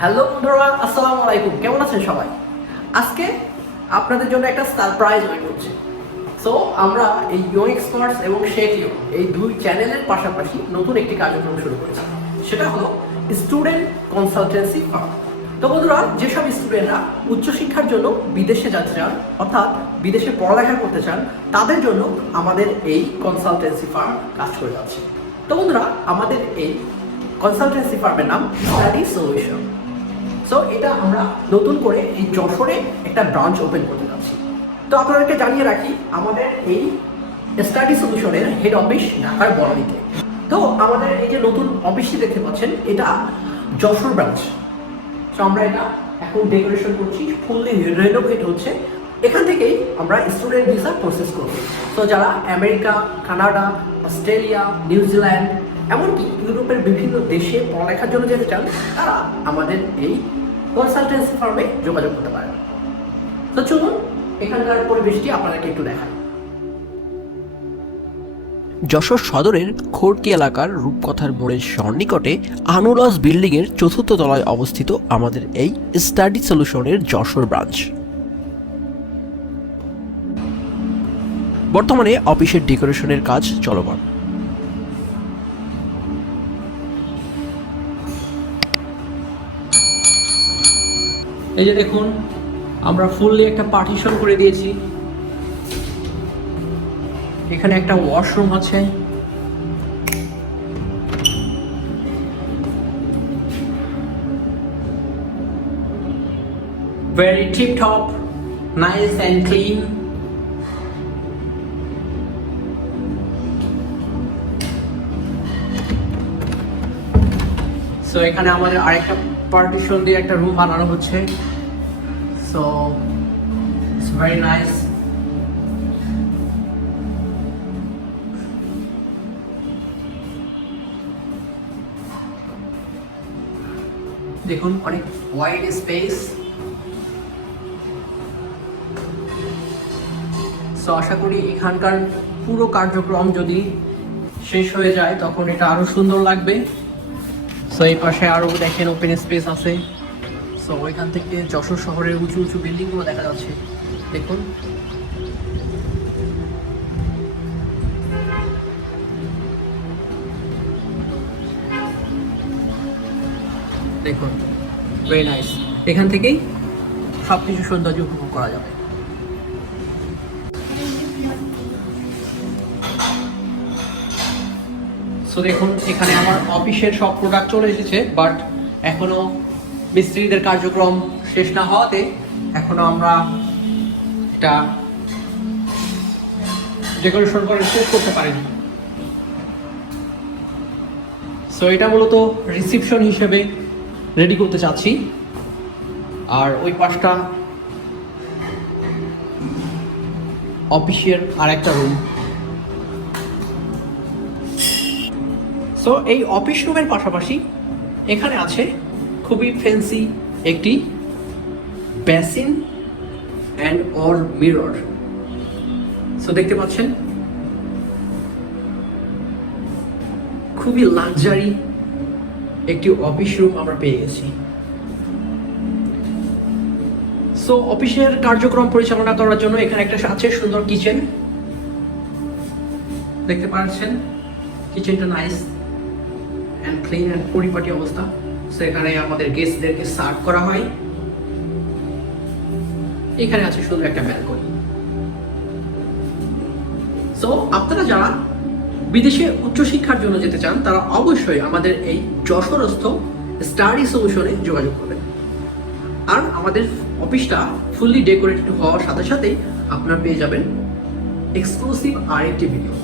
Hello বন্ধুরা, আসসালামু আলাইকুম। কেমন আছেন সবাই? আজকে আপনাদের জন্য একটা সারপ্রাইজ ওয়েট করছে। সো আমরা এই ইয়ং এক্সপার্টস এবং শেখ ইউ এই দুই চ্যানেলের পাশাপাশি নতুন একটি কার্যক্রম শুরু করেছি। সেটা হলো স্টুডেন্ট কনসালটেন্সি ফার্ম তো বন্ধুরা, যেসব স্টুডেন্টরা উচ্চশিক্ষার জন্য বিদেশে যেতে চান, অর্থাৎ বিদেশে পড়ালেখা করতে চান, তাদের জন্য আমাদের এই কনসালটেন্সি ফার্ম কাজ করে যাচ্ছে। তো বন্ধুরা, আমাদের এই কনসালটেন্সি ফার্মের নাম স্টাডি সলিউশন সো এটা আমরা নতুন করে এই যশোরে একটা ব্রাঞ্চ ওপেন করতে যাচ্ছি। তো আপনাদেরকে জানিয়ে রাখি, আমাদের এই স্টাডি সলিউশনের হেড অফিস ঢাকার বড়ালিতে তো আমাদের এই যে নতুন অফিসটি দেখতে পাচ্ছেন, এটা যশোর ব্রাঞ্চ সো আমরা এটা এখন ডেকোরেশন করছি ফুললি রেনোভেট হচ্ছে। এখান থেকেই আমরা স্টুডেন্ট ভিসা প্রসেস করব। তো যারা আমেরিকা কানাডা অস্ট্রেলিয়া নিউজিল্যান্ড এমনকি ইউরোপের বিভিন্ন দেশে পড়ালেখার জন্য যেতে চান, তারা আমাদের এই কনসালটেন্সি ফার্মে যোগাযোগ করতে পারেন। তো চলুন, এখানকার পরিবেশটি আপনাদেরকে একটু দেখাই। যশোর সদরের খোরকি এলাকার রূপকথার মোড়ের সন্নিকটে আনুরস বিল্ডিংয়ের চতুর্থ তলায় অবস্থিত আমাদের এই স্টাডি সলিউশনের যশোর ব্রাঞ্চ। বর্তমানে অফিসের ডেকোরেশনের কাজ চলমান। এই যে দেখুন, আমরা ফুললি একটা পার্টিশন করে দিয়েছি। এখানে একটা ওয়াশরুম আছে। Very tip top nice and clean so এখানে আমাদের আরেকটা পার্টিশন দিয়ে একটা রুম বানানো হচ্ছে। সো ইটস ভেরি নাইস দেখুন, অনেক ওয়াইড স্পেস সো আশা করি এখানকার পুরো কার্যক্রম যদি শেষ হয়ে যায়, তখন এটা আরও সুন্দর লাগবে। সো এই পাশে আরও দেখেন ওপেন স্পেস আছে। সো ওইখান থেকে যশোর শহরের উঁচু উঁচু বিল্ডিংগুলো দেখা যাচ্ছে। দেখুন। দেখুন। ভেরি নাইস এখান থেকেই সব কিছু সৌন্দর্য উপভোগ করা যাবে। সো দেখুন, এখানে আমার অফিসের সব প্রোডাক্ট চলে এসেছে বাট এখনও মিস্ত্রিদের কার্যক্রম শেষ না হওয়াতে এখনও আমরা এটা ডেকোরেশন করে শেষ করতে পারিনি। সো এটা মূলত রিসিপশন হিসেবে রেডি করতে চাচ্ছি। আর ওই পাশটা অফিসের আর একটা রুম সো এই অফিস রুমের পাশাপাশি এখানে আছে খুবই ফ্যান্সি একটি basin and or mirror so দেখতে পাচ্ছেন? খুবই লাক্সারি একটি অফিস রুম আমরা পেয়ে গেছি। সো অফিসের কার্যক্রম পরিচালনা করার জন্য এখানে একটা আছে সুন্দর কিচেন দেখতে পাচ্ছেন? কিচেনটা নাইস অ্যান্ড ক্লিন অ্যান্ড পরিপাটি অবস্থা। সেখানে আমাদের গেস্টদেরকে সার্ভ করা হয়। এখানে আছে শুধু একটা ব্যালকনি সো আপনারা যারা বিদেশে উচ্চশিক্ষার জন্য যেতে চান, তারা অবশ্যই আমাদের এই যশোরস্থ স্টাডি সলিউশনে যোগাযোগ করবেন। আর আমাদের অফিসটা ফুললি ডেকোরেটেড হওয়ার সাথে সাথেই আপনারা পেয়ে যাবেন এক্সক্লুসিভ আরেকটি ভিডিও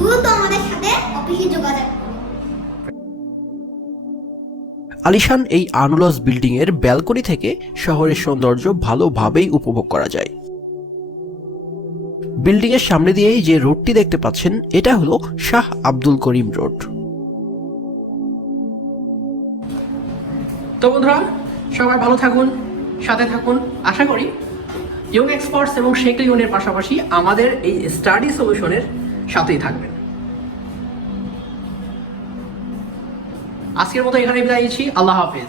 দ্রুত আমাদের সাথে অফিসে যোগাযোগ আলিশান এই আনুলস বিল্ডিংয়ের ব্যালকনি থেকে শহরের সৌন্দর্য ভালোভাবেই উপভোগ করা যায়। বিল্ডিংয়ের সামনে দিয়েই যে রোডটি দেখতে পাচ্ছেন এটা হলো শাহ আব্দুল করিম রোড। তো বন্ধুরা সবাই ভালো থাকুন সাথে থাকুন। আশা করি ইয়ং এক্সপার্টস এবং শেখ লিওনের পাশাপাশি আমাদের এই স্টাডি সলিউশনের সাথেই থাকবেন। আজকের মতো এখানে বিদায় আল্লাহ হাফিজ।